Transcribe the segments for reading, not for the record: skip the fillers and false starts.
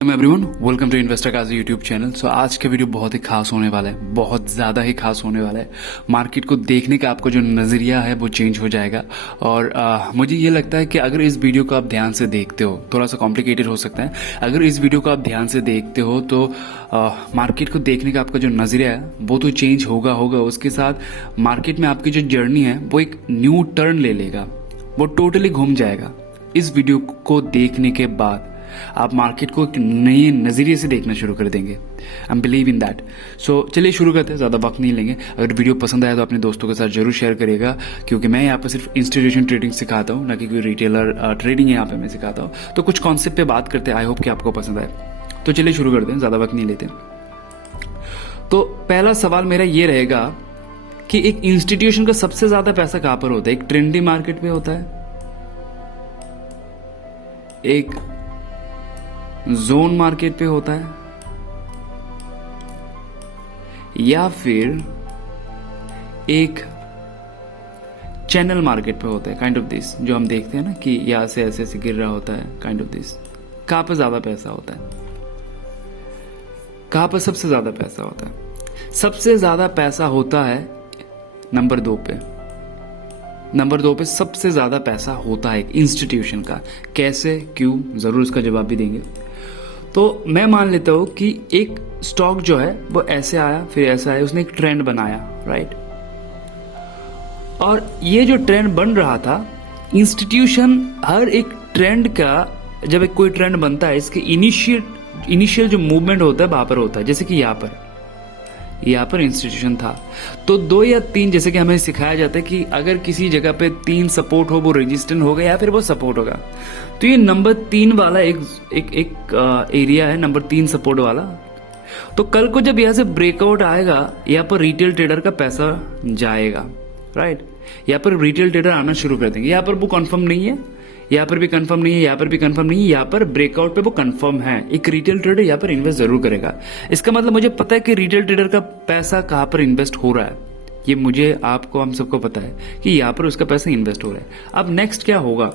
Everyone, welcome to investor Kazi YouTube channel. सो आज का वीडियो बहुत ही खास होने वाला है, बहुत ज़्यादा ही खास होने वाला है। मार्केट को देखने का आपको जो नज़रिया है वो चेंज हो जाएगा। और मुझे ये लगता है कि अगर इस वीडियो को आप ध्यान से देखते हो, थोड़ा सा कॉम्प्लिकेटेड हो सकता है, अगर इस वीडियो को आप ध्यान से देखते हो तो मार्केट को देखने का आपका जो नज़रिया है वो तो चेंज होगा। उसके साथ मार्केट में आपकी जो जर्नी है वो एक न्यू टर्न ले लेगा, वो टोटली घूम जाएगा। इस वीडियो को देखने के बाद आप मार्केट को एक नए नज़रिए से देखना शुरू कर देंगे। I am believe in that. So चलिए शुरू करते हैं, ज़्यादा वक्त नहीं लेंगे। अगर वीडियो पसंद आया तो अपने दोस्तों के साथ जरूर शेयर करिएगा, क्योंकि मैं यहाँ पर सिर्फ इंस्टीट्यूशन ट्रेडिंग सिखाता हूँ, ना कि कोई रिटेलर ट्रेडिंग यहाँ पे मैं सिखाता हूँ। तो कुछ कॉन्सेप्ट पे बात करते हैं, आई होप कि आपको पसंद आए। तो चलिए शुरू करते हैं, ज़्यादा वक्त नहीं लेते। तो पहला सवाल मेरा ये रहेगा कि एक इंस्टीट्यूशन का सबसे ज़्यादा पैसा कहाँ पर होता है? एक ट्रेंडी मार्केट में होता है, एक जोन मार्केट पे होता है, या फिर एक चैनल मार्केट पे होता है? काइंड ऑफ दिस, जो हम देखते हैं ना कि यहां से ऐसे ऐसे गिर रहा होता है, काइंड ऑफ दिस। कहां पर ज्यादा पैसा होता है? कहां पर सबसे ज्यादा पैसा होता है? सबसे ज्यादा पैसा होता है नंबर 2 पे। नंबर 2 पे सबसे ज्यादा पैसा होता है एक इंस्टीट्यूशन का। कैसे, क्यों, जरूर इसका जवाब भी देंगे। तो मैं मान लेता हूं कि एक स्टॉक जो है वो ऐसे आया, फिर ऐसा आया, उसने एक ट्रेंड बनाया, राइट। और ये जो ट्रेंड बन रहा था, इंस्टीट्यूशन हर एक ट्रेंड का, जब एक कोई ट्रेंड बनता है, इसके इनिशियल जो मूवमेंट होता है वहां पर होता है। जैसे कि यहाँ पर इंस्टीट्यूशन था तो 2 या 3, जैसे कि हमें सिखाया जाता है कि अगर किसी जगह पे 3 सपोर्ट हो, वो रेजिस्टेंट होगा या फिर वो सपोर्ट होगा। तो ये नंबर 3 वाला एक एरिया है, नंबर 3 सपोर्ट वाला। तो कल को जब यहाँ से ब्रेकआउट आएगा, यहाँ पर रिटेल ट्रेडर का पैसा जाएगा, राइट। यहाँ पर रिटेल ट्रेडर आना शुरू कर देंगे। यहाँ पर वो कंफर्म नहीं है, यहाँ पर भी कंफर्म नहीं है, यहाँ पर भी कंफर्म नहीं है, यहाँ पर ब्रेकआउट पे वो कंफर्म है। एक रिटेल ट्रेडर यहाँ पर इन्वेस्ट जरूर करेगा। इसका मतलब मुझे पता है कि रिटेल ट्रेडर का पैसा कहाँ पर इन्वेस्ट हो रहा है। ये मुझे, आपको, हम सबको पता है कि यहाँ पर उसका पैसा इन्वेस्ट हो रहा है। अब नेक्स्ट क्या होगा?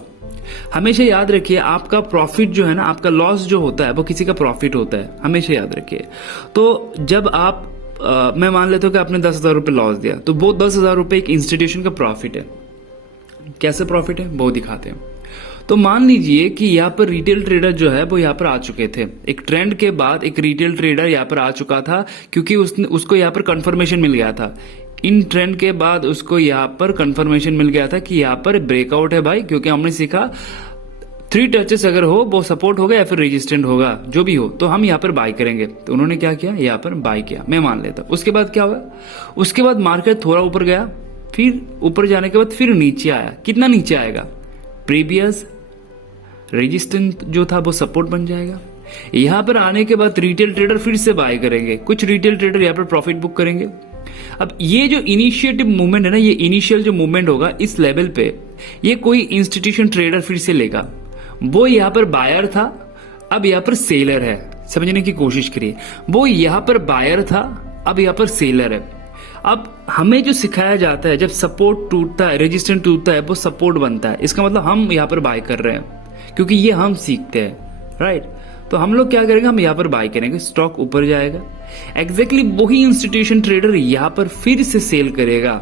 हमेशा याद रखिए, आपका प्रॉफिट जो है ना, आपका लॉस जो होता है वो किसी का प्रॉफिट होता है, हमेशा याद रखिए। तो जब आप मैं मान लेता हूँ कि आपने 10,000 रुपये लॉस दिया, तो वो 10,000 रुपये एक इंस्टीट्यूशन का प्रॉफिट है। कैसे प्रॉफिट है वो दिखाते हैं। तो मान लीजिए कि यहाँ पर रिटेल ट्रेडर जो है वो यहाँ पर आ चुके थे। एक ट्रेंड के बाद एक रिटेल ट्रेडर यहाँ पर आ चुका था, क्योंकि उसको यहाँ पर कंफर्मेशन मिल गया था। इन ट्रेंड के बाद उसको यहाँ पर कंफर्मेशन मिल गया था कि यहाँ पर ब्रेकआउट है भाई, क्योंकि हमने सीखा 3 टचेस अगर हो, वो सपोर्ट होगा या फिर रेजिस्टेंट होगा, जो भी हो, तो हम यहाँ पर बाय करेंगे। तो उन्होंने क्या किया? यहाँ पर बाय किया, मैं मान लेता। उसके बाद क्या हुआ? उसके बाद मार्केट थोड़ा ऊपर गया, फिर ऊपर जाने के बाद फिर नीचे आया। कितना नीचे आएगा? प्रीवियस रेजिस्टेंट जो था वो सपोर्ट बन जाएगा। यहां पर आने के बाद रिटेल ट्रेडर फिर से बाय करेंगे, कुछ रिटेल ट्रेडर यहां पर प्रॉफिट बुक करेंगे। अब ये जो इनिशिएटिव मूवमेंट है ना, ये इनिशियल जो मूवमेंट होगा इस लेवल पे, ये कोई इंस्टीट्यूशन ट्रेडर फिर से लेगा। वो यहां पर बायर था, अब यहां पर सेलर है। समझने की कोशिश करिए, वो यहां पर बायर था, अब यहां पर सेलर है। अब हमें जो सिखाया जाता है, जब सपोर्ट टूटता है, रेजिस्टेंट टूटता है, वो सपोर्ट बनता है। इसका मतलब हम यहाँ पर बाय कर रहे हैं, क्योंकि ये हम सीखते हैं, राइट। तो हम लोग क्या करेंगे? हम यहाँ पर बाय करेंगे, स्टॉक ऊपर जाएगा, एग्जैक्टली वही इंस्टीट्यूशन ट्रेडर यहाँ पर फिर से सेल करेगा।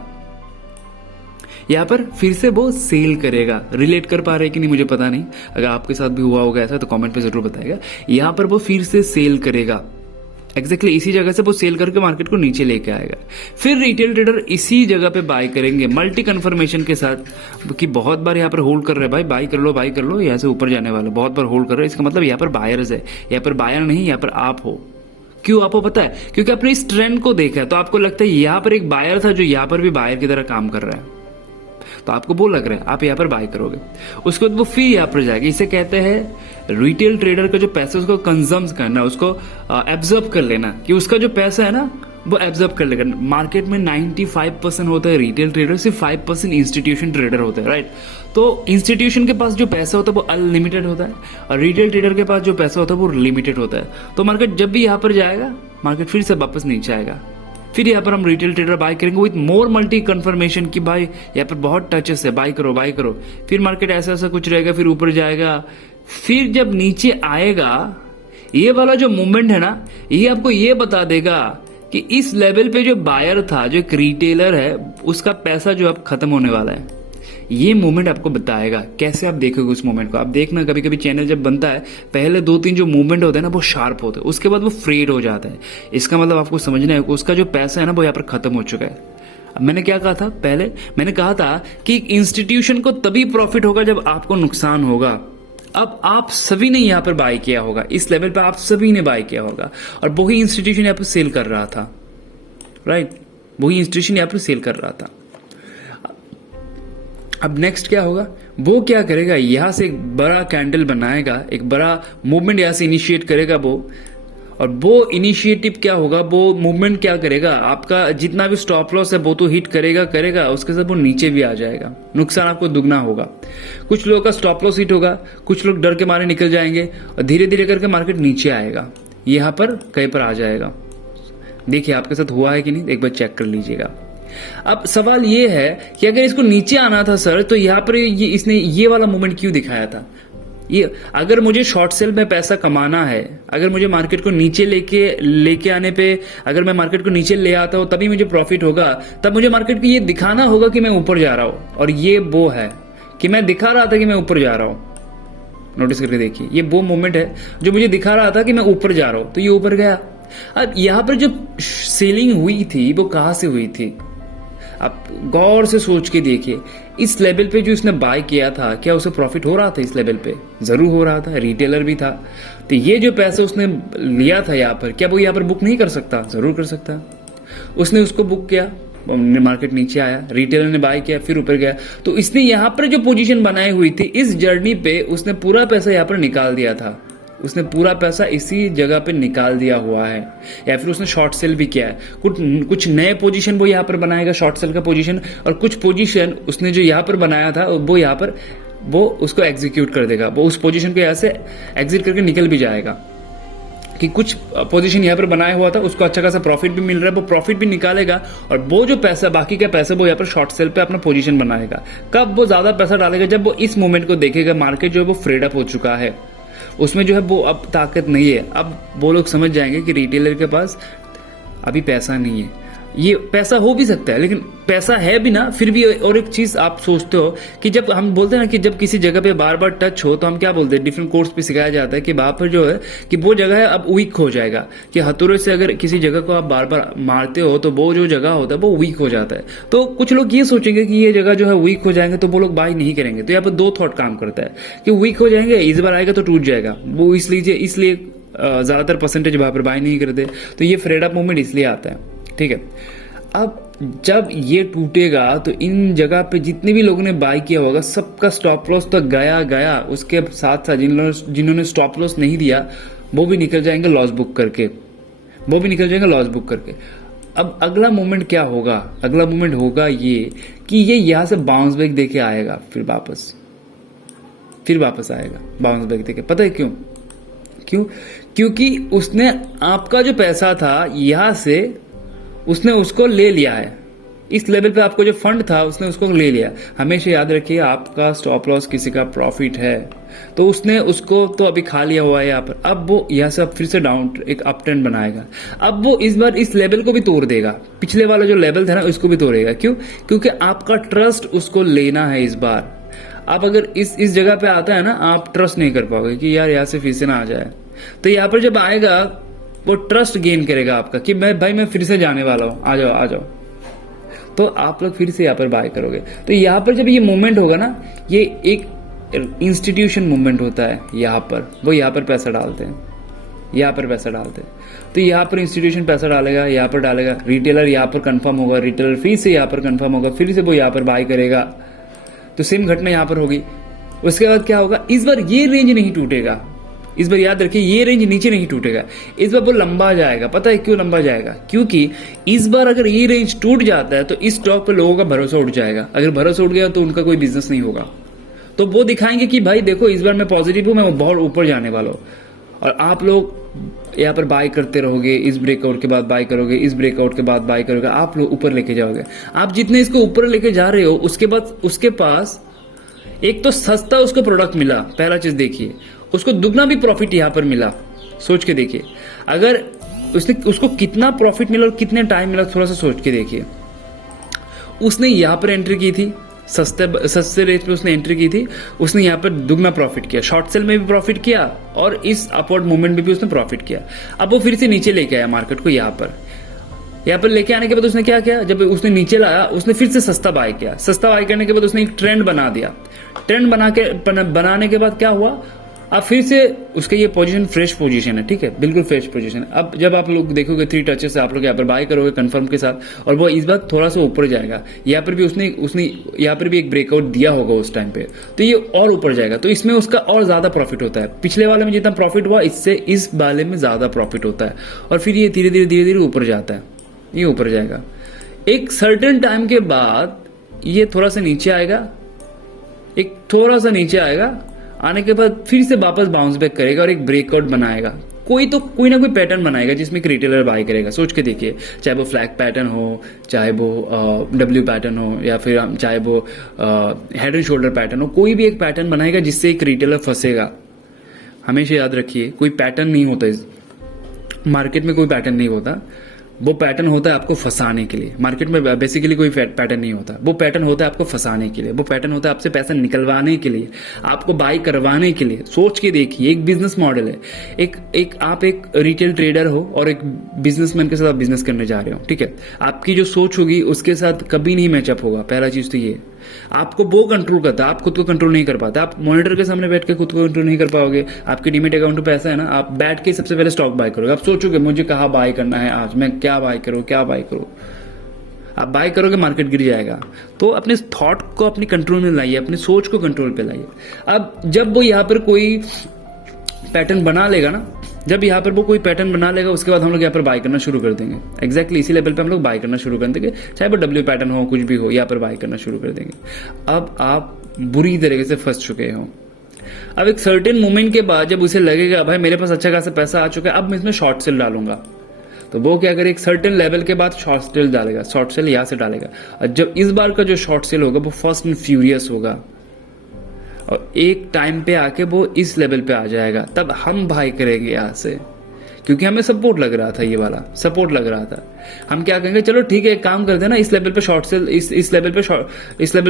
यहाँ पर फिर से वो सेल करेगा। रिलेट कर पा रहे कि नहीं मुझे पता नहीं, अगर आपके साथ भी हुआ होगा ऐसा तो कमेंट पे जरूर बताएगा। यहाँ पर वो फिर से सेल करेगा, एग्जैक्टली इसी जगह से वो सेल करके मार्केट को नीचे लेके आएगा। फिर रिटेल ट्रेडर इसी जगह पे बाय करेंगे, मल्टी कंफर्मेशन के साथ, कि बहुत बार यहाँ पर होल्ड कर रहे हैं भाई, बाय कर लो, यहाँ से ऊपर जाने वाला, बहुत बार होल्ड कर रहे हैं। इसका मतलब यहाँ पर बायर्स है, यहाँ पर बायर नहीं, यहाँ पर आप हो। क्यों आपको पता है? क्योंकि आपने इस ट्रेंड को देखा है, तो आपको लगता है यहाँ पर एक बायर था जो यहाँ पर भी बायर की तरह काम कर रहा है, तो आपको वो लग रहा है, आप यहाँ पर बाय करोगे। उसके बाद वो फिर यहाँ पर जाएगा। इसे कहते हैं रिटेल ट्रेडर का जो पैसा उसको कंज्यूम करना, उसको एब्जॉर्ब कर लेना, कि उसका जो पैसा है ना वो एब्जॉर्ब कर लेगा। मार्केट में 95% होता है रिटेल ट्रेडर, सिर्फ 5% इंस्टीट्यूशन ट्रेडर होता है, राइट। तो इंस्टीट्यूशन के पास जो पैसा होता है वो अनलिमिटेड होता है, और रिटेल ट्रेडर के पास जो पैसा होता है वो लिमिटेड होता है। तो मार्केट जब भी यहाँ पर जाएगा, मार्केट फिर से वापस नीचे आएगा। फिर यहाँ पर हम रिटेल ट्रेडर बाय करेंगे विथ मोर मल्टी कंफर्मेशन कि भाई यहाँ पर बहुत टचेस है, बाय करो। फिर मार्केट ऐसा कुछ रहेगा, फिर ऊपर जाएगा, फिर जब नीचे आएगा ये वाला जो मूवमेंट है ना, ये आपको ये बता देगा कि इस लेवल पे जो बायर था, जो एक रिटेलर है, उसका पैसा जो अब खत्म होने वाला है। ये मूवमेंट आपको बताएगा। कैसे आप देखोगे उस मूवमेंट को? आप देखना, कभी कभी चैनल जब बनता है, पहले 2-3 जो मूवमेंट होते हैं ना वो शार्प होते हैं, उसके बाद वो फ्रेड हो जाता है। इसका मतलब आपको समझना है कि उसका जो पैसा है ना वो यहाँ पर खत्म हो चुका है। अब मैंने क्या कहा था पहले? मैंने कहा था कि इंस्टीट्यूशन को तभी प्रॉफिट होगा जब आपको नुकसान होगा। अब आप सभी ने यहाँ पर बाय किया होगा, इस लेवल पर आप सभी ने बाय किया होगा, और वही इंस्टीट्यूशन यहाँ पर सेल कर रहा था, राइट? वही इंस्टीट्यूशन यहाँ पर सेल कर रहा था। अब नेक्स्ट क्या होगा? वो क्या करेगा, यहां से एक बड़ा कैंडल बनाएगा, एक बड़ा मूवमेंट यहां से इनिशिएट करेगा वो। और वो इनिशिएटिव क्या होगा, वो मूवमेंट क्या करेगा, आपका जितना भी स्टॉप लॉस है वो तो हिट करेगा, उसके साथ वो नीचे भी आ जाएगा, नुकसान आपको दुगना होगा। कुछ लोगों का स्टॉप लॉस हिट होगा, कुछ लोग डर के मारे निकल जाएंगे, और धीरे धीरे करके मार्केट नीचे आएगा, यहां पर कहीं पर आ जाएगा। देखिए आपके साथ हुआ है कि नहीं, एक बार चेक कर लीजिएगा। अब सवाल ये है कि अगर इसको नीचे आना था सर, तो यहां पर इसने ये वाला मूवमेंट क्यों दिखाया था? ये अगर मुझे शॉर्ट सेल में पैसा कमाना है, अगर मुझे मार्केट को नीचे लेके आने पे, अगर मैं मार्केट को नीचे ले आता हूं तभी मुझे प्रॉफिट होगा, तब मुझे मार्केट को ये दिखाना होगा कि मैं ऊपर जा रहा हूं। और ये वो है कि मैं दिखा रहा था कि मैं ऊपर जा रहा हूं। नोटिस करके देखिए, ये वो मूवमेंट है जो मुझे दिखा रहा था कि मैं ऊपर जा रहा हूं, तो ये ऊपर गया। अब यहां पर जो सेलिंग हुई थी वो कहां से हुई थी? आप गौर से सोच के देखिए, इस लेवल पे जो इसने बाय किया था, क्या उसे प्रॉफिट हो रहा था? इस लेवल पे जरूर हो रहा था, रिटेलर भी था। तो ये जो पैसे उसने लिया था यहाँ पर, क्या वो यहाँ पर बुक नहीं कर सकता? जरूर कर सकता। उसने उसको बुक किया, मार्केट नीचे आया, रिटेलर ने बाय किया, फिर ऊपर गया, तो इसने यहाँ पर जो पोजीशन बनाई हुई थी, इस जर्नी पे उसने पूरा पैसा यहाँ पर निकाल दिया था। उसने पूरा पैसा इसी जगह पे निकाल दिया हुआ है, या फिर उसने शॉर्ट सेल भी किया है। कुछ नए पोजीशन वो यहाँ पर बनाएगा, शॉर्ट सेल का पोजीशन, और कुछ पोजीशन उसने जो यहाँ पर बनाया था वो यहाँ पर वो उसको एग्जीक्यूट कर देगा। वो उस पोजीशन को यहाँ से एग्जिट करके निकल भी जाएगा, कि कुछ पोजीशन यहाँ पर बनाया हुआ था, उसको अच्छा खासा प्रॉफिट भी मिल रहा है, वो प्रॉफिट भी निकालेगा, और वो जो पैसा, बाकी का पैसा वो यहाँ पर शॉर्ट सेल पे अपना पोजीशन बनाएगा। कब वो ज्यादा पैसा डालेगा? जब वो इस मोमेंट को देखेगा मार्केट जो है वो फ्रेड अप हो चुका है, उसमें जो है वो अब ताकत नहीं है। अब वो लोग समझ जाएंगे कि रिटेलर के पास अभी पैसा नहीं है। ये पैसा हो भी सकता है, लेकिन पैसा है भी ना, फिर भी। और एक चीज आप सोचते हो कि जब हम बोलते हैं ना कि जब किसी जगह पे बार बार टच हो, तो हम क्या बोलते हैं, डिफरेंट कोर्स पे सिखाया जाता है कि वहां पर जो है कि वो जगह है अब वीक हो जाएगा, कि हथौड़े से अगर किसी जगह को आप बार बार मारते हो तो वो जो जगह होता है वो वीक हो जाता है। तो कुछ लोग ये सोचेंगे कि ये जगह जो है वीक हो जाएंगे, तो वो लोग बाय नहीं करेंगे। तो यहाँ पर दो थॉट काम करता है कि वीक हो जाएंगे, इस बार आएगा तो टूट जाएगा, वो इसलिए ज्यादातर परसेंटेज वहां पर बाय नहीं करते। तो ये फ्रेड अप मूवमेंट इसलिए आता है, ठीक है। अब जब ये टूटेगा तो इन जगह पे जितने भी लोगों ने बाय किया होगा सबका स्टॉप लॉस तो गया। उसके साथ साथ जिन्होंने स्टॉप लॉस नहीं दिया वो भी निकल जाएंगे लॉस बुक करके, अब अगला मूवमेंट क्या होगा? अगला मूवमेंट होगा ये कि ये यहां से बाउंस बैक देके आएगा, फिर वापस आएगा बाउंस बैक देके। पता है क्यों? क्योंकि उसने आपका जो पैसा था यहां से उसने उसको ले लिया है। इस लेवल पे आपको जो फंड था उसने उसको ले लिया। हमेशा याद रखिए, आपका स्टॉप लॉस किसी का प्रॉफिट है, तो उसने उसको तो अभी खा लिया हुआ है यहाँ पर। अब वो यहाँ से फिर से डाउन एक अप ट्रेंड बनाएगा। अब वो इस बार इस लेवल को भी तोड़ देगा, पिछले वाला जो लेवल था ना उसको भी तोड़ेगा। क्यों? क्योंकि आपका ट्रस्ट उसको लेना है इस बार। आप अगर इस जगह पे आता है ना, आप ट्रस्ट नहीं कर पाओगे कि यार यहाँ से फिर से ना आ जाए। तो यहाँ पर जब आएगा वो ट्रस्ट गेन करेगा आपका कि मैं फिर से जाने वाला हूं, आ जाओ, तो आप लोग फिर से यहाँ पर बाय करोगे। तो यहाँ पर जब ये मूवमेंट होगा ना, ये एक इंस्टीट्यूशन मूवमेंट होता है। यहाँ पर वो यहाँ पर पैसा डालते हैं, तो यहाँ पर इंस्टीट्यूशन पैसा डालेगा, यहाँ पर डालेगा, रिटेलर यहाँ पर कंफर्म होगा, रिटेलर फिर से यहाँ पर कंफर्म होगा, फिर से वो यहाँ पर बाय करेगा। तो सेम घटना यहाँ पर होगी। उसके बाद क्या होगा? इस बार ये रेंज नहीं टूटेगा, इस बार याद रखिए ये रेंज नीचे नहीं टूटेगा, इस बार वो लंबा जाएगा। पता है क्यों लंबा जाएगा? क्योंकि इस बार अगर ये रेंज टूट जाता है तो इस स्टॉक पे लोगों का भरोसा उठ जाएगा। अगर भरोसा उठ गया तो उनका कोई बिजनेस नहीं होगा, तो वो दिखाएंगे कि भाई देखो इस बार मैं पॉजिटिव हूं, मैं बहुत ऊपर जाने वाला हूं। और आप लोग यहाँ पर बाय करते रहोगे, इस ब्रेकआउट के बाद बाय करोगे, इस ब्रेकआउट के बाद बाय करोगे, आप लोग ऊपर लेके जाओगे। आप जितने इसको ऊपर लेके जा रहे हो उसके बाद उसके पास एक तो सस्ता उसको प्रोडक्ट मिला, पहला चीज देखिए, उसको दुगना भी प्रॉफिट यहाँ पर मिला। सोच के देखिए, अगर उसको कितना प्रॉफिट मिला और कितने टाइम मिला, थोड़ा सा सोच के देखिए। उसने यहाँ पर एंट्री की थी, सस्ते रेट पे उसने एंट्री की थी, उसने यहाँ पर दुगना प्रॉफिट किया, शॉर्ट सेल में भी प्रॉफिट किया और इस अपवर्ड मूवमेंट में भी उसने प्रॉफिट किया। अब वो फिर से नीचे लेके आया मार्केट को, यहाँ पर लेके आने के बाद उसने क्या किया, जब उसने नीचे लाया उसने फिर से सस्ता बाय किया। सस्ता बाय करने के बाद उसने एक ट्रेंड बना दिया। ट्रेंड बनाने के बाद क्या हुआ, अब फिर से उसके ये पोजीशन फ्रेश पोजीशन है, ठीक है, बिल्कुल फ्रेश पोजीशन है। अब जब आप लोग देखोगे 3 टचेस से आप लोग यहाँ पर बाय करोगे कंफर्म के साथ, और वो इस बार थोड़ा सा ऊपर जाएगा। यहाँ पर भी उसने यहाँ पर भी एक ब्रेकआउट दिया होगा उस टाइम पे, तो ये और ऊपर जाएगा, तो इसमें उसका और ज्यादा प्रॉफिट होता है। पिछले वाले में जितना प्रॉफिट हुआ इससे इस वाले में ज्यादा प्रॉफिट होता है, और फिर ये धीरे धीरे ऊपर जाता है, ये ऊपर जाएगा। एक सर्टेन टाइम के बाद ये थोड़ा सा नीचे आएगा, एक थोड़ा सा नीचे आएगा, आने के बाद फिर से वापस बाउंस बैक करेगा और एक ब्रेकआउट बनाएगा। कोई ना कोई पैटर्न बनाएगा जिसमें एक रिटेलर बाय करेगा। सोच के देखिए, चाहे वो फ्लैग पैटर्न हो, चाहे वो डब्ल्यू पैटर्न हो, या फिर चाहे वो हेड एंड शोल्डर पैटर्न हो, कोई भी एक पैटर्न बनाएगा जिससे एक रिटेलर फंसेगा। हमेशा याद रखिए, कोई पैटर्न नहीं होता इस मार्केट में, कोई पैटर्न नहीं होता। वो पैटर्न होता है आपको फंसाने के लिए। मार्केट में बेसिकली कोई पैटर्न नहीं होता, वो पैटर्न होता है आपको फंसाने के लिए, वो पैटर्न होता है आपसे पैसा निकलवाने के लिए, आपको बाई करवाने के लिए। सोच के देखिए, एक बिजनेस मॉडल है। आप एक रिटेल ट्रेडर हो और एक बिजनेसमैन के साथ आप बिजनेस करने जा रहे हो, ठीक है। आपकी जो सोच होगी उसके साथ कभी नहीं मैचअप होगा। पहला चीज तो ये, आपको वो कंट्रोल करता है, आप खुद को कंट्रोल नहीं कर पाते। आप मॉनिटर के सामने बैठ के खुद को कंट्रोल नहीं कर पाओगे। आपके डीमेट अकाउंट में पैसा है ना, आप बैठ के सबसे पहले स्टॉक बाय करोगे। आप सोचोगे मुझे कहाँ बाय करना है, आज मैं क्या बाय करूँ। आप बाय करोगे, मार्केट गिर जाएगा। तो अपने थॉट को अपनी कंट्रोल में लाइए, अपने सोच को कंट्रोल पे लाइए। अब जब वो यहाँ पर कोई पैटर्न बना लेगा ना, जब यहाँ पर वो कोई पैटर्न बना लेगा, उसके बाद हम लोग यहाँ पर बाय करना शुरू कर देंगे। एग्जैक्टली इसी लेवल पे हम लोग बाय करना शुरू कर देंगे, चाहे वो डब्ल्यू पैटर्न हो, कुछ भी हो, यहाँ पर बाय करना शुरू कर देंगे। अब आप बुरी तरीके से फंस चुके हो। अब एक सर्टेन मोमेंट के बाद जब उसे लगेगा भाई मेरे पास अच्छा खासा पैसा आ चुका है, अब मैं इसमें शॉर्ट सेल डालूंगा, तो वो क्या करे, एक सर्टेन लेवल के बाद शॉर्ट सेल डालेगा, शॉर्ट सेल यहाँ से डालेगा। और जब इस बार का जो शॉर्ट सेल होगा वो फास्ट एंड फ्यूरियस होगा, और एक टाइम पे आके वो इस लेवल पे आ जाएगा, तब हम बाय करेंगे यहाँ से, क्योंकि हमें सपोर्ट लग रहा था, ये वाला सपोर्ट लग रहा था। हम क्या कहेंगे, चलो ठीक है, एक काम करते हैं ना, इस लेवल पे शॉर्ट सेल, इस लेवल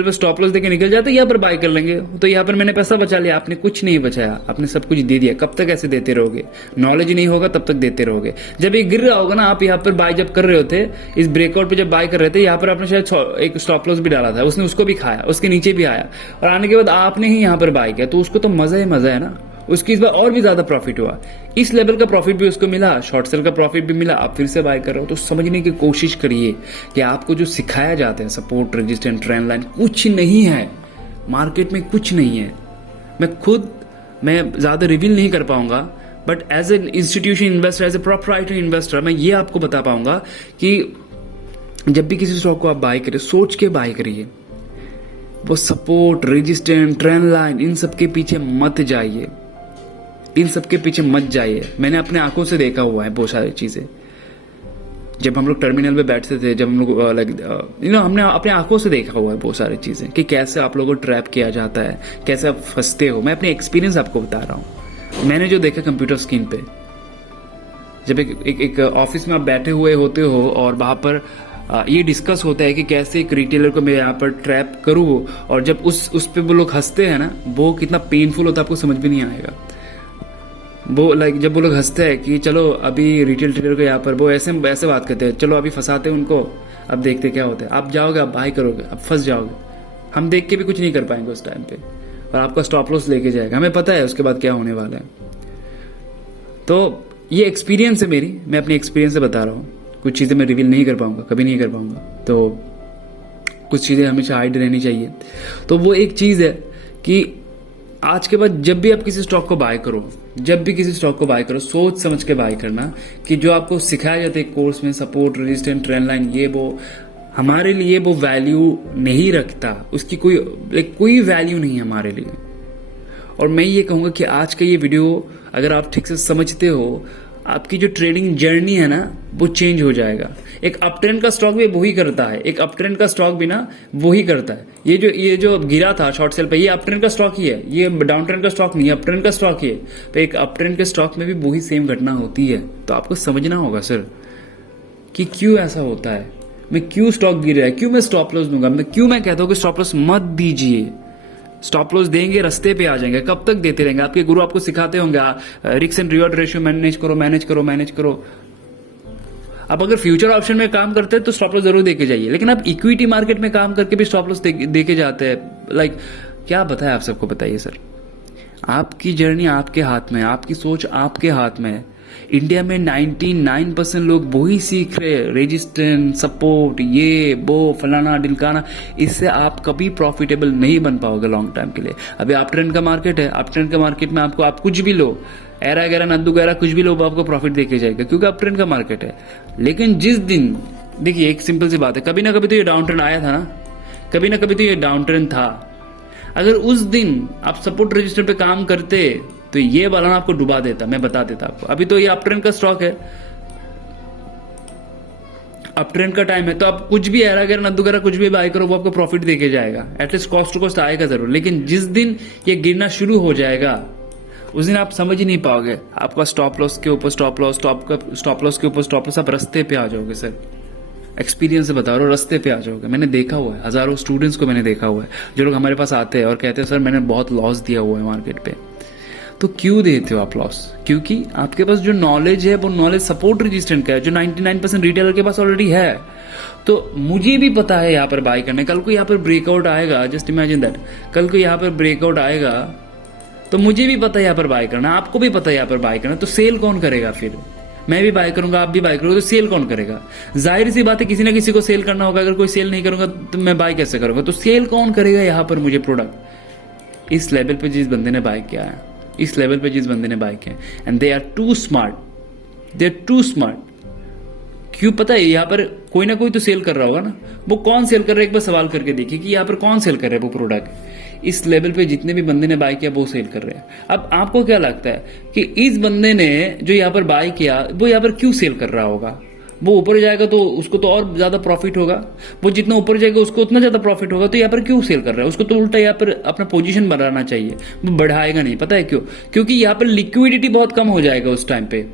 पे स्टॉप लॉस देके निकल जाते, यहाँ पर बाय कर लेंगे। तो यहाँ पर मैंने पैसा बचा लिया। आपने कुछ नहीं बचाया, आपने सब कुछ दे दिया। कब तक ऐसे देते रहोगे? नॉलेज नहीं होगा तब तक देते रहोगे। जब ये गिर रहा होगा ना, आप यहाँ पर बाय जब कर रहे होते, इस ब्रेकआउट पे जब बाय कर रहे थे, यहाँ पर आपने शायद एक स्टॉप लॉस भी डाला था, उसने उसको भी खाया, उसके नीचे भी आया, और आने के बाद आपने ही यहाँ पर बाय किया, तो उसको तो मजा ही मजा है ना। उसकी इस बार और भी ज्यादा प्रॉफिट हुआ, इस लेवल का प्रॉफिट भी उसको मिला, शॉर्ट सेल का प्रॉफिट भी मिला, आप फिर से बाय कर रहे हो। तो समझने की कोशिश करिए कि आपको जो सिखाया जाता है, सपोर्ट, रेजिस्टेंस, ट्रेंड लाइन, कुछ नहीं है मार्केट में, कुछ नहीं है। मैं ज्यादा रिवील नहीं कर पाऊंगा, but as an institution investor, as a proprietary investor, मैं ये आपको बता पाऊंगा कि जब भी किसी स्टॉक को आप बाय करें, सोच के बाय करिए। वो सपोर्ट, रेजिस्टेंस, ट्रेंड लाइन, इन सब के पीछे मत जाइए, इन सब के पीछे मत जाइए। मैंने अपने आंखों से देखा हुआ है बहुत सारी चीजें। जब हम लोग टर्मिनल पे बैठते थे, जब हम लोग हमने अपने आंखों से देखा हुआ है बहुत सारी चीजें, कि कैसे आप लोगों को ट्रैप किया जाता है, कैसे आप फंसते हो। मैं अपने एक्सपीरियंस आपको बता रहा हूँ, मैंने जो देखा कंप्यूटर स्क्रीन पे। जब एक ऑफिस में आप बैठे हुए होते हो और वहां पर ये डिस्कस होता है कि कैसे एक रिटेलर को मैं यहाँ पर ट्रैप करूँ, और जब उस पे वो लोग हंसते हैं ना, वो कितना पेनफुल होता है आपको समझ भी नहीं आएगा। वो जब वो लोग हंसते हैं कि चलो अभी रिटेल ट्रेडर को यहाँ पर, वो ऐसे बात करते हैं, चलो अभी फंसाते हैं उनको, अब देखते क्या होता है। आप जाओगे, आप बाय करोगे, आप फंस जाओगे। हम देख के भी कुछ नहीं कर पाएंगे उस टाइम पे, और आपका स्टॉप लॉस लेके जाएगा। हमें पता है उसके बाद क्या होने वाला है। तो ये एक्सपीरियंस है मेरी, मैं अपनी एक्सपीरियंस से बता रहा हूँ। कुछ चीज़ें मैं रिवील नहीं कर पाऊंगा, कभी नहीं कर पाऊंगा, तो कुछ चीज़ें हमेशा हाइड रहनी चाहिए। तो वो एक चीज़ है कि आज के बाद जब भी आप किसी स्टॉक को बाय करो, सोच समझ के बाय करना, कि जो आपको सिखाया जाता है कोर्स में, सपोर्ट, रेजिस्टेंस, ट्रेंड लाइन, ये वो हमारे लिए वो वैल्यू नहीं रखता, उसकी कोई वैल्यू नहीं है हमारे लिए। और मैं ये कहूँगा कि आज का ये वीडियो अगर आप ठीक से समझते हो, आपकी जो ट्रेडिंग जर्नी है ना वो चेंज हो जाएगा। एक अप ट्रेंड का स्टॉक भी वही करता है, एक अप ट्रेंड का स्टॉक भी ना वही करता है। ये जो गिरा था शॉर्ट सेल पे, ये अप ट्रेंड का स्टॉक ही है, ये डाउन ट्रेंड का स्टॉक नहीं है, अप ट्रेंड का स्टॉक ही है। तो एक अप ट्रेंड के स्टॉक में भी वही सेम घटना होती है। तो आपको समझना होगा सर कि क्यों ऐसा होता है, मैं क्यों स्टॉक गिर रहा है, क्यों मैं स्टॉप लॉस दूंगा, मैं कहता हूं कि स्टॉप लॉस मत दीजिए। स्टॉप लॉस देंगे रास्ते पे आ जाएंगे, कब तक देते रहेंगे? आपके गुरु आपको सिखाते होंगे risk and reward ratio manage करो। आप अगर फ्यूचर ऑप्शन में काम करते हैं तो स्टॉप लॉस जरूर देके जाइए, लेकिन आप इक्विटी मार्केट में काम करके भी स्टॉप लॉस देके जाते हैं। लाइक क्या बताए आप सबको, बताइए सर। आपकी जर्नी आपके हाथ में है, आपकी सोच आपके हाथ में है। इंडिया में 99% लोग वही सीख रहे हैं, रेजिस्टेंस, सपोर्ट, ये वो फलाना ढिलकाना। इससे आप कभी प्रॉफिटेबल नहीं बन पाओगे लॉन्ग टाइम के लिए। अभी अप ट्रेंड का मार्केट है, अप ट्रेंड का मार्केट में आपको आप कुछ भी लो, एरा गैरा नद्दू गैरा कुछ भी लो, आपको प्रॉफिट देके जाएगा क्योंकि अप ट्रेंड का मार्केट है। लेकिन जिस दिन, देखिए एक सिंपल सी बात है, कभी ना कभी तो ये डाउन ट्रेंड आया था ना, कभी ना कभी तो ये डाउन ट्रेंड था। अगर उस दिन आप सपोर्ट रजिस्टर पे काम करते तो ये वाला ना आपको डुबा देता, मैं बता देता आपको। अभी तो ये अप ट्रेंड का स्टॉक है, अप ट्रेंड का टाइम है, तो आप कुछ भी एरा गैरा नद्दू गैरा कुछ भी बाय करो, वो आपको प्रॉफिट देके जाएगा। एटलीस्ट कॉस्ट टू कॉस्ट आएगा जरूर। लेकिन जिस दिन ये गिरना शुरू हो जाएगा उस दिन आप समझ ही नहीं पाओगे। आपका स्टॉप लॉस के ऊपर स्टॉप लॉस, स्टॉप लॉस के ऊपर स्टॉप लॉस, आप रास्ते पे आ जाओगे सर। एक्सपीरियंस से बता रहा हूँ, रास्ते पे आ जाओगे। मैंने देखा हुआ है, हजारों स्टूडेंट्स को मैंने देखा हुआ है जो लोग हमारे पास आते हैं और कहते हैं सर मैंने बहुत लॉस दिया हुआ है मार्केट पे। तो क्यों देते हो आप लॉस? क्योंकि आपके पास जो नॉलेज है वो नॉलेज सपोर्ट रेजिस्टेंट का है, जो 99% रिटेलर के पास ऑलरेडी है। तो मुझे भी पता है यहाँ पर बाय करने, कल को यहाँ पर ब्रेकआउट आएगा, जस्ट इमेजिन दैट, कल को यहाँ पर ब्रेकआउट आएगा तो मुझे भी पता है यहाँ पर बाय करना, आपको भी पता है यहाँ पर बाय करना। तो सेल कौन करेगा फिर? मैं भी बाय करूंगा, आप भी बाय करोगे, तो सेल कौन करेगा? जाहिर सी बात है किसी ना किसी को सेल करना होगा। अगर कोई सेल नहीं करूंगा तो मैं बाय कैसे करूंगा? तो सेल कौन करेगा यहाँ पर मुझे प्रोडक्ट? इस लेवल पे जिस बंदे ने बाय किया है, इस लेवल पे जिस बंदे ने बाय किया, and they are too smart, they are too smart. क्यों पता है? यहाँ पर कोई ना कोई तो सेल कर रहा होगा ना। वो कौन सेल कर रहा है, एक बार सवाल करके देखिए कि यहाँ पर कौन सेल कर रहा है वो प्रोडक्ट। इस लेवल पे जितने भी बंदे ने बाय किया वो सेल कर रहे हैं। अब आपको क्या लगता है कि इस बंदे ने जो यहाँ पर बाय किया वो यहाँ पर क्यों सेल कर रहा होगा? वो ऊपर जाएगा तो उसको तो और ज्यादा प्रॉफिट होगा, वो जितना ऊपर जाएगा उसको उतना ज्यादा प्रॉफिट होगा। तो यहाँ पर क्यों सेल कर रहा है? उसको तो उल्टा यहाँ पर अपना पोजीशन बढ़ाना चाहिए, वो बढ़ाएगा नहीं। पता है क्यों? क्योंकि यहाँ पर लिक्विडिटी बहुत कम हो जाएगा उस टाइम पे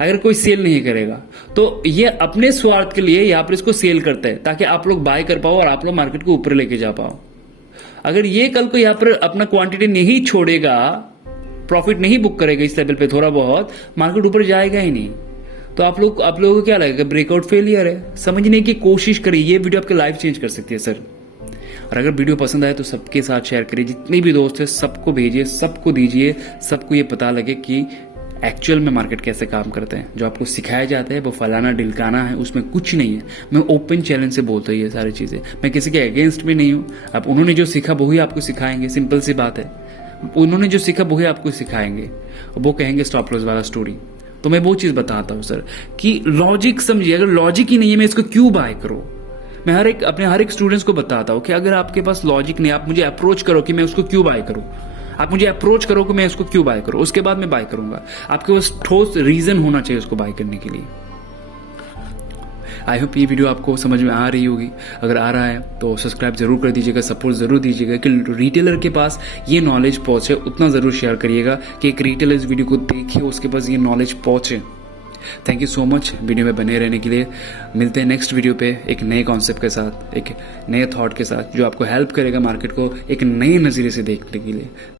अगर कोई सेल नहीं करेगा। तो ये अपने स्वार्थ के लिए यहाँ पर इसको सेल करता है ताकि आप लोग बाय कर पाओ और आप लोग मार्केट को ऊपर लेके जा पाओ। अगर ये कल को यहाँ पर अपना क्वांटिटी नहीं छोड़ेगा, प्रॉफिट नहीं बुक करेगा इस लेवल पे थोड़ा बहुत, मार्केट ऊपर जाएगा ही नहीं। तो आप लोगों को क्या लगेगा? ब्रेकआउट फेलियर है। समझने की कोशिश करिए, ये वीडियो आपके लाइफ चेंज कर सकती है सर। और अगर वीडियो पसंद आए तो सबके साथ शेयर करिए, जितने भी दोस्त है सबको भेजिए, सबको दीजिए, सबको ये पता लगे कि एक्चुअल में मार्केट कैसे काम करते हैं। जो आपको सिखाया जाता है वो फलाना ढिलकाना है, उसमें कुछ नहीं है। मैं ओपन चैलेंज से बोलता हूँ ये सारी चीजें, मैं किसी के अगेंस्ट में नहीं हूँ। अब उन्होंने जो सीखा वही आपको सिखाएंगे, सिंपल सी बात है। उन्होंने जो सीखा वही आपको सिखाएंगे, वो कहेंगे स्टॉप लॉस वाला स्टोरी। तो मैं वो चीज बताता हूँ सर कि लॉजिक समझिए। अगर लॉजिक ही नहीं है मैं इसको क्यों बाय करूं? मैं अपने हर एक स्टूडेंट्स को बताता हूँ कि अगर आपके पास लॉजिक नहीं, आप मुझे अप्रोच करो कि मैं उसको क्यों बाय करूं। आप मुझे अप्रोच करो कि मैं इसको क्यों बाय करूं, उसके बाद मैं बाय करूंगा। आपके पास ठोस रीजन होना चाहिए उसको बाय करने के लिए। आई होप ये वीडियो आपको समझ में आ रही होगी। अगर आ रहा है तो सब्सक्राइब जरूर कर दीजिएगा, सपोर्ट जरूर दीजिएगा कि रिटेलर के पास ये नॉलेज पहुंचे। उतना जरूर शेयर करिएगा कि एक रिटेलर इस वीडियो को देखे, उसके पास ये नॉलेज पहुंचे। Thank you so much video में बने रहने के लिए। मिलते हैं नेक्स्ट वीडियो पे एक नए कॉन्सेप्ट के साथ, एक नए थॉट के साथ जो आपको हेल्प करेगा मार्केट को एक नए नज़रिए से देखने के लिए।